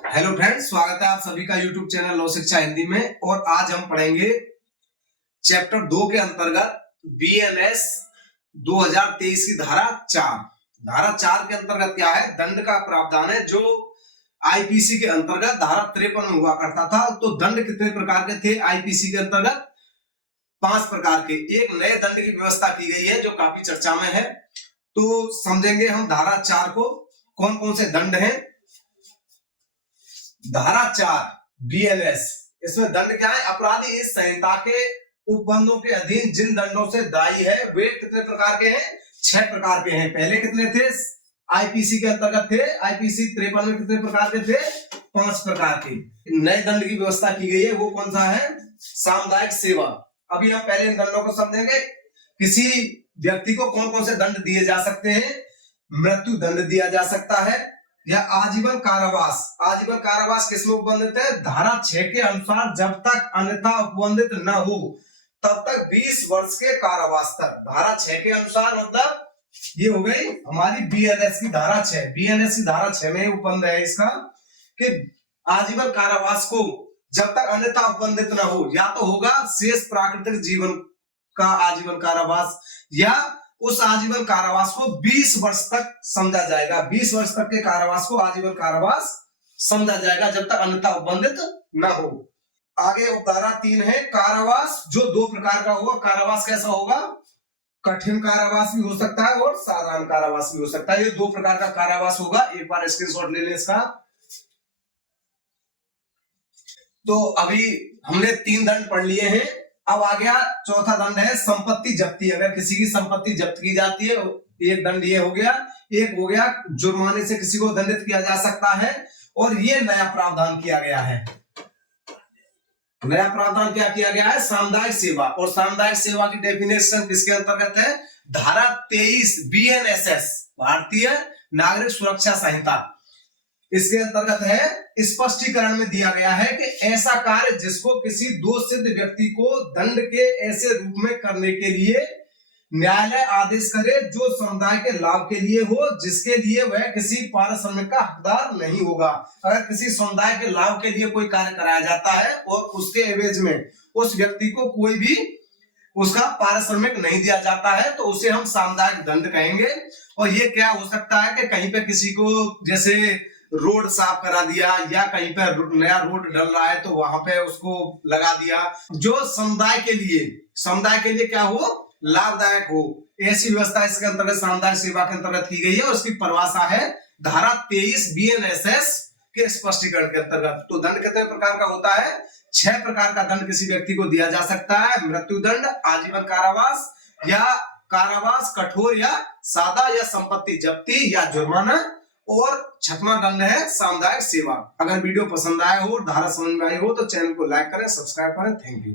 Hello friends, स्वागत है आप सभी का यूट्यूब चैनल लॉ शिक्षा हिंदी में। और आज हम पढ़ेंगे चैप्टर 2 के अंतर्गत बीएनएस 2023 की धारा 4। धारा 4 के अंतर्गत क्या है, दंड का प्रावधान है जो आईपीसी के अंतर्गत धारा 53 में हुआ करता था। तो दंड कितने प्रकार के थे आईपीसी के अंतर्गत? 5 प्रकार के। एक नए दंड की व्यवस्था की गई है जो काफी चर्चा में है। तो समझेंगे हम धारा 4 को, कौन कौन से दंड हैं। धारा 4 बीएनएस, इसमें दंड क्या है? अपराधी इस संहिता के उपबंधों के अधीन जिन दंडों से दायी है वे कितने प्रकार के हैं? 6 प्रकार के हैं। पहले कितने थे आईपीसी के अंतर्गत थे? आईपीसी 53 में कितने प्रकार के थे? 5 प्रकार के। नए दंड की व्यवस्था की गई है, वो कौन सा है? सामुदायिक सेवा। अभी हम पहले इन दंडों को समझेंगे। किसी व्यक्ति को कौन कौन से दंड दिए जा सकते हैं? मृत्यु दंड दिया जा सकता है या आजीवन कारावास। आजीवन कारावास किसमें उपबंधित है? धारा 6 के अनुसार जब तक अन्यथा उपबंधित न हो तब तक 20 वर्ष के कारावास तक। धारा 6 के अनुसार मतलब ये हो गई हमारी बीएनएस की धारा 6। बीएनएस की धारा 6 में उपबंध है इसका कि आजीवन कारावास को जब तक अन्यथा उपबंधित न हो, या तो होगा शेष प्राकृतिक जीवन का आजीवन कारावास या उस आजीवन कारावास को 20 वर्ष तक समझा जाएगा। 20 वर्ष तक के कारावास को आजीवन कारावास समझा जाएगा जब तक अन्यथा उपबंधित न हो। आगे धारा 3 है कारावास, जो 2 प्रकार का होगा। कारावास कैसा होगा? कठिन कारावास भी हो सकता है और साधारण कारावास भी हो सकता है। ये 2 प्रकार का कारावास होगा। एक बार स्क्रीनशॉट ले लें इसका। तो अभी हमने 3 दंड पढ़ लिए हैं। अब आ गया चौथा दंड है संपत्ति जब्ती। अगर किसी की संपत्ति जब्त की जाती है, एक दंड ये हो गया। एक हो गया जुर्माने से किसी को दंडित किया जा सकता है। और ये नया प्रावधान किया गया है। नया प्रावधान क्या किया गया है? सामुदायिक सेवा। और सामुदायिक सेवा की डेफिनेशन किसके अंतर्गत है? धारा 23 बीएनएसएस, भारतीय नागरिक सुरक्षा संहिता, इसके अंतर्गत है। स्पष्टीकरण में दिया गया है कि ऐसा कार्य जिसको किसी दोषित व्यक्ति को दंड के ऐसे रूप में करने के लिए न्यायालय आदेश करे जो समुदाय के लाभ के लिए हो, जिसके लिए वह किसी पारिश्रमिक का हकदार नहीं होगा। अगर किसी समुदाय के लाभ के लिए कोई कार्य कराया जाता है और उसके एवज में उस व्यक्ति को कोई भी उसका पारिश्रमिक नहीं दिया जाता है तो उसे हम सामुदायिक दंड कहेंगे। और ये क्या हो सकता है कि कहीं पे किसी को जैसे रोड साफ करा दिया या कहीं पे नया रोड डल रहा है तो वहां पे उसको लगा दिया, जो समुदाय के लिए क्या हो? लाभदायक हो। ऐसी व्यवस्था इसके अंतर्गत सामुदायिक सेवा के अंतर्गत की गई है। और उसकी परिभाषा है धारा 23 बीएनएसएस के स्पष्टीकरण के अंतर्गत। तो दंड कितने प्रकार का होता है? 6 प्रकार का दंड किसी व्यक्ति को दिया जा सकता है। मृत्यु दंड, आजीवन कारावास या कारावास कठोर या सादा, या संपत्ति जब्ती या जुर्माना, और 6वां दंड है सामुदायिक सेवा। अगर वीडियो पसंद आया हो, धारा समझ में आई हो तो चैनल को लाइक करें, सब्सक्राइब करें। Thank you.